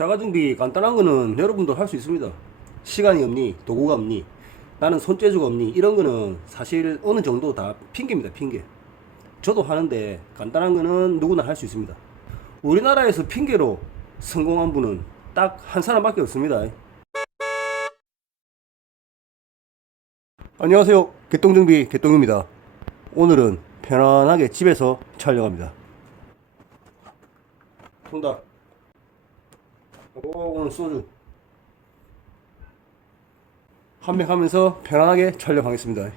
자가정비 간단한 거는 여러분도 할 수 있습니다. 시간이 없니? 도구가 없니? 나는 손재주가 없니? 이런 거는 사실 어느 정도 다 핑계입니다, 핑계. 저도 하는데 간단한 거는 누구나 할 수 있습니다. 우리나라에서 핑계로 성공한 분은 딱 한 사람밖에 없습니다. 안녕하세요. 개똥정비 개똥입니다. 오늘은 편안하게 집에서 촬영합니다. 통닭. 오늘 소주 판매하면서 편안하게 촬영하겠습니다.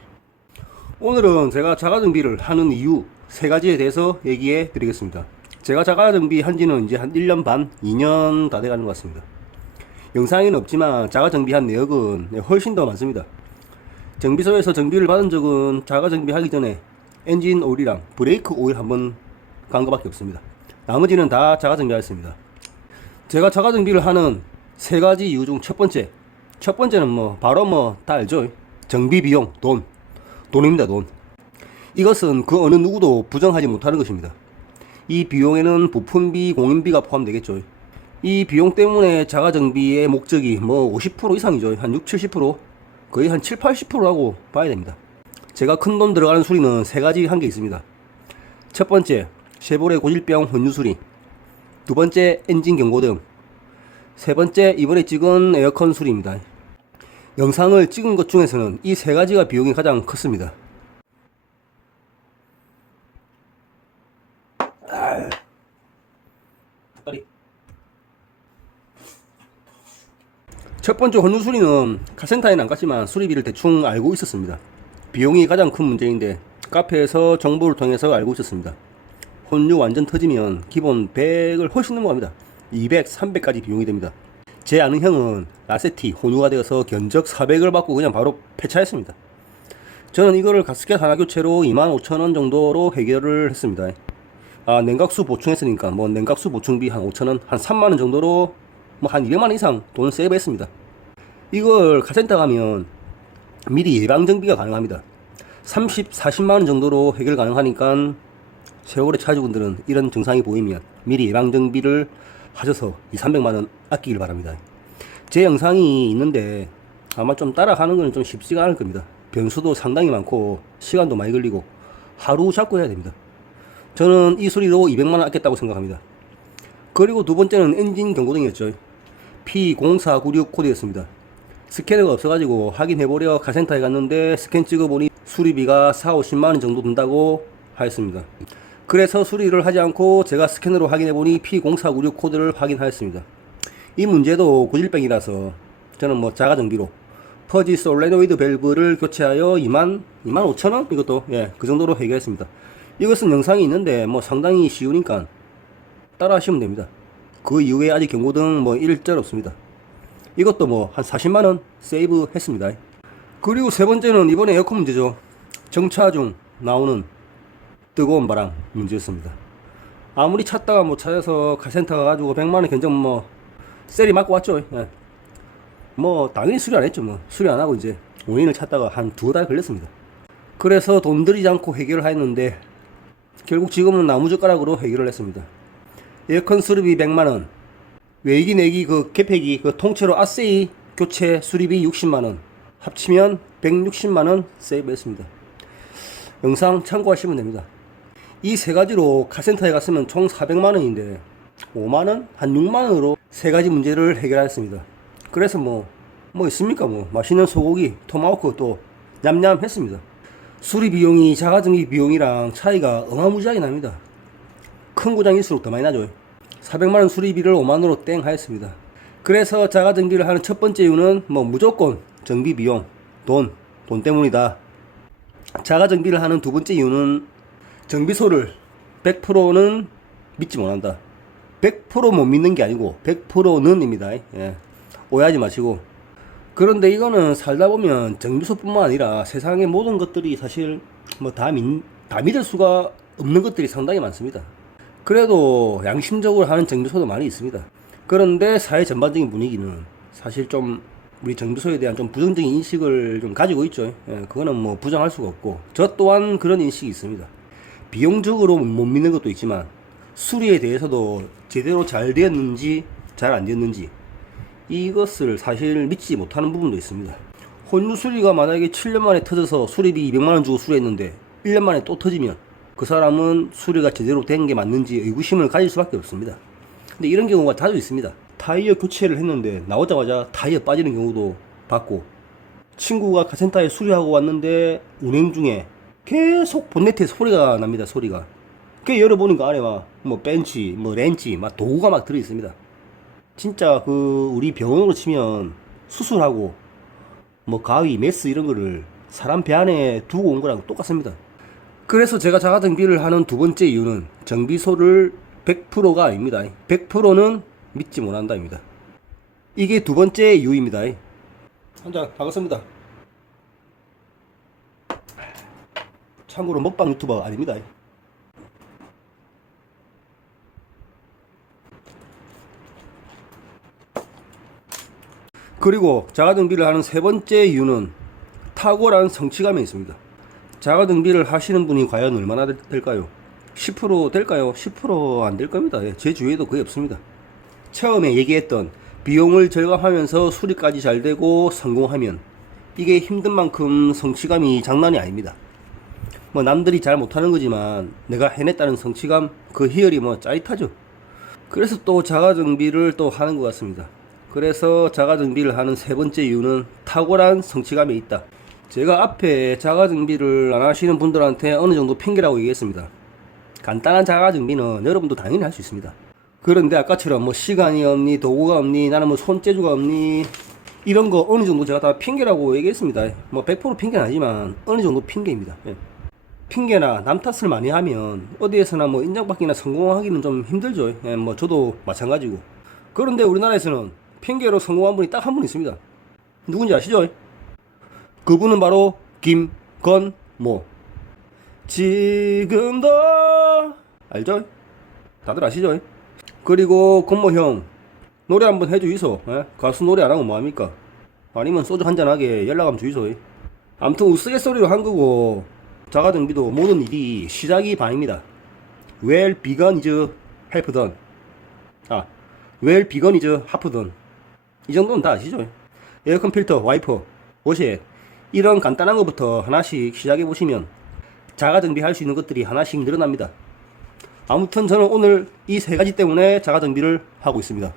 오늘은 제가 자가정비를 하는 이유 3가지에 대해서 얘기해 드리겠습니다. 제가 자가정비 한지는 이제 한 1년 반, 2년 다 돼가는 것 같습니다. 영상에는 없지만 자가정비한 내역은 훨씬 더 많습니다. 정비소에서 정비를 받은 적은 자가정비 하기 전에 엔진 오일이랑 브레이크 오일 한번 간 것밖에 없습니다. 나머지는 다 자가정비하였습니다. 제가 자가정비를 하는 3가지 이유 중 첫 번째는 바로 다 알죠. 정비비용, 돈입니다, 돈. 이것은 그 어느 누구도 부정하지 못하는 것입니다. 이 비용에는 부품비, 공인비가 포함되겠죠. 이 비용 때문에 자가정비의 목적이 50% 이상이죠. 한 60-70%, 거의 한 7-80%라고 봐야 됩니다. 제가 큰 돈 들어가는 수리는 3가지 한 게 있습니다. 첫 번째, 쉐보레 고질병 혼유 수리. 두 번째, 엔진 경고등. 세 번째, 이번에 찍은 에어컨 수리입니다. 영상을 찍은 것 중에서는 이 3가지가 비용이 가장 컸습니다. 첫 번째 혼유 수리는 카센터에는 안 갔지만 수리비를 대충 알고 있었습니다. 비용이 가장 큰 문제인데 카페에서 정보를 통해서 알고 있었습니다. 혼유 완전 터지면 기본 100을 훨씬 넘어갑니다. 200, 300까지 비용이 됩니다. 제 아는 형은 라세티 혼유가 되어서 견적 400을 받고 그냥 바로 폐차했습니다. 저는 이거를 가스켓 하나 교체로 25,000원 정도로 해결을 했습니다. 냉각수 보충했으니까 냉각수 보충비 한 5,000원, 한 3만원 정도로 한 200만원 이상 돈 세이브했습니다. 이걸 카센터 가면 미리 예방정비가 가능합니다. 30, 40만원 정도로 해결 가능하니까 세월의 차주분들은 이런 증상이 보이면 미리 예방정비를 하셔서 200-300만원 아끼길 바랍니다. 제 영상이 있는데 아마 좀 따라가는 건 좀 쉽지가 않을 겁니다. 변수도 상당히 많고 시간도 많이 걸리고 하루 잡고 해야 됩니다. 저는 이 수리로 200만원 아꼈다고 생각합니다. 그리고 두 번째는 엔진 경고등이었죠. P0496 코드였습니다. 스캐너가 없어가지고 확인해보려 카센터에 갔는데 스캔 찍어보니 수리비가 4-50만원 정도 든다고 하였습니다. 그래서 수리를 하지 않고 제가 스캐너로 확인해보니 P0496 코드를 확인하였습니다. 이 문제도 고질병이라서 저는 자가정비로 퍼지 솔레노이드 밸브를 교체하여 25,000원? 이것도 그 정도로 해결했습니다. 이것은 영상이 있는데 상당히 쉬우니까 따라 하시면 됩니다. 그 이후에 아직 경고등 일절 없습니다. 이것도 한 40만원 세이브 했습니다. 그리고 세 번째는 이번에 에어컨 문제죠. 정차 중 나오는 뜨거운 바람 문제였습니다. 아무리 찾다가 찾아서 카센터 가가지고 100만원 견적 셀이 맞고 왔죠. 당연히 수리 안 했죠. 수리 안 하고 이제 원인을 찾다가 한 2달 걸렸습니다. 그래서 돈 들이지 않고 해결을 했는데 결국 지금은 나무젓가락으로 해결을 했습니다. 에어컨 수리비 100만원, 외기 내기 개폐기 통째로 아세이 교체 수리비 60만원, 합치면 160만원 세이브 했습니다. 영상 참고하시면 됩니다. 이 3가지로 카센터에 갔으면 총 400만원인데 5만원? 한 6만원으로 3가지 문제를 해결하였습니다. 그래서 있습니까? 맛있는 소고기, 토마호크 또 냠냠 했습니다. 수리 비용이 자가정비 비용이랑 차이가 어마무지하게 납니다. 큰 고장일수록 더 많이 나죠. 400만원 수리비를 5만원으로 땡 하였습니다. 그래서 자가정비를 하는 첫 번째 이유는 무조건 정비 비용, 돈 때문이다. 자가정비를 하는 두 번째 이유는 정비소를 100%는 믿지 못한다. 100% 못 믿는 게 아니고 100%는입니다. 오해하지 마시고. 그런데 이거는 살다 보면 정비소뿐만 아니라 세상의 모든 것들이 사실 다 믿을 수가 없는 것들이 상당히 많습니다. 그래도 양심적으로 하는 정비소도 많이 있습니다. 그런데 사회 전반적인 분위기는 사실 좀 우리 정비소에 대한 좀 부정적인 인식을 좀 가지고 있죠. 그거는 부정할 수가 없고 저 또한 그런 인식이 있습니다. 비용적으로 못 믿는 것도 있지만 수리에 대해서도 제대로 잘 되었는지 잘 안 되었는지, 이것을 사실 믿지 못하는 부분도 있습니다. 혼유 수리가 만약에 7년 만에 터져서 수리비 200만원 주고 수리했는데 1년 만에 또 터지면 그 사람은 수리가 제대로 된 게 맞는지 의구심을 가질 수밖에 없습니다. 근데 이런 경우가 자주 있습니다. 타이어 교체를 했는데 나오자마자 타이어 빠지는 경우도 봤고, 친구가 카센터에 수리하고 왔는데 운행 중에 계속 본네트에 소리가 납니다. 소리가. 그 열어보니까 안에 막 뭐 벤치, 뭐 렌치, 막 도구가 막 들어 있습니다. 진짜 그 우리 병원으로 치면 수술하고 뭐 가위, 메스 이런 거를 사람 배 안에 두고 온 거랑 똑같습니다. 그래서 제가 자가정비를 하는 두 번째 이유는 정비소를 100%가 아닙니다. 100%는 믿지 못한다입니다. 이게 두 번째 이유입니다. 한잔 반갑습니다. 참고로 먹방 유튜버 아닙니다. 그리고 자가정비를 하는 세 번째 이유는 탁월한 성취감이 있습니다. 자가정비를 하시는 분이 과연 얼마나 될까요? 10% 될까요? 10% 안 될 겁니다. 제 주위에도 거의 없습니다. 처음에 얘기했던 비용을 절감하면서 수리까지 잘 되고 성공하면 이게 힘든 만큼 성취감이 장난이 아닙니다. 뭐 남들이 잘 못하는 거지만 내가 해냈다는 성취감, 그 희열이 뭐 짜릿하죠. 그래서 또 자가정비를 또 하는 것 같습니다. 그래서 자가정비를 하는 세 번째 이유는 탁월한 성취감이 있다. 제가 앞에 자가정비를 안 하시는 분들한테 어느 정도 핑계라고 얘기했습니다. 간단한 자가정비는 여러분도 당연히 할 수 있습니다. 그런데 아까처럼 뭐 시간이 없니, 도구가 없니, 나는 뭐 손재주가 없니, 이런 거 어느 정도 제가 다 핑계라고 얘기했습니다. 뭐 100% 핑계는 아니지만 어느 정도 핑계입니다. 핑계나 남 탓을 많이 하면 어디에서나 뭐 인정받기나 성공하기는 좀 힘들죠. 뭐 저도 마찬가지고. 그런데 우리나라에서는 핑계로 성공한 분이 딱 한 분 있습니다. 누군지 아시죠? 그분은 바로 김건모. 지금도 알죠? 다들 아시죠? 그리고 건모 형 노래 한번 해주이소. 가수 노래 안 하고 뭐합니까? 아니면 소주 한잔하게 연락 한번 주이소. 아무튼 우스갯소리로 한 거고, 자가정비도 모든 일이 시작이 반입니다. Well begun is half done. Well begun is half done. 이 정도는 다 아시죠? 에어컨 필터, 와이퍼, 워시, 이런 간단한 것부터 하나씩 시작해 보시면 자가정비 할 수 있는 것들이 하나씩 늘어납니다. 아무튼 저는 오늘 이 세 가지 때문에 자가정비를 하고 있습니다.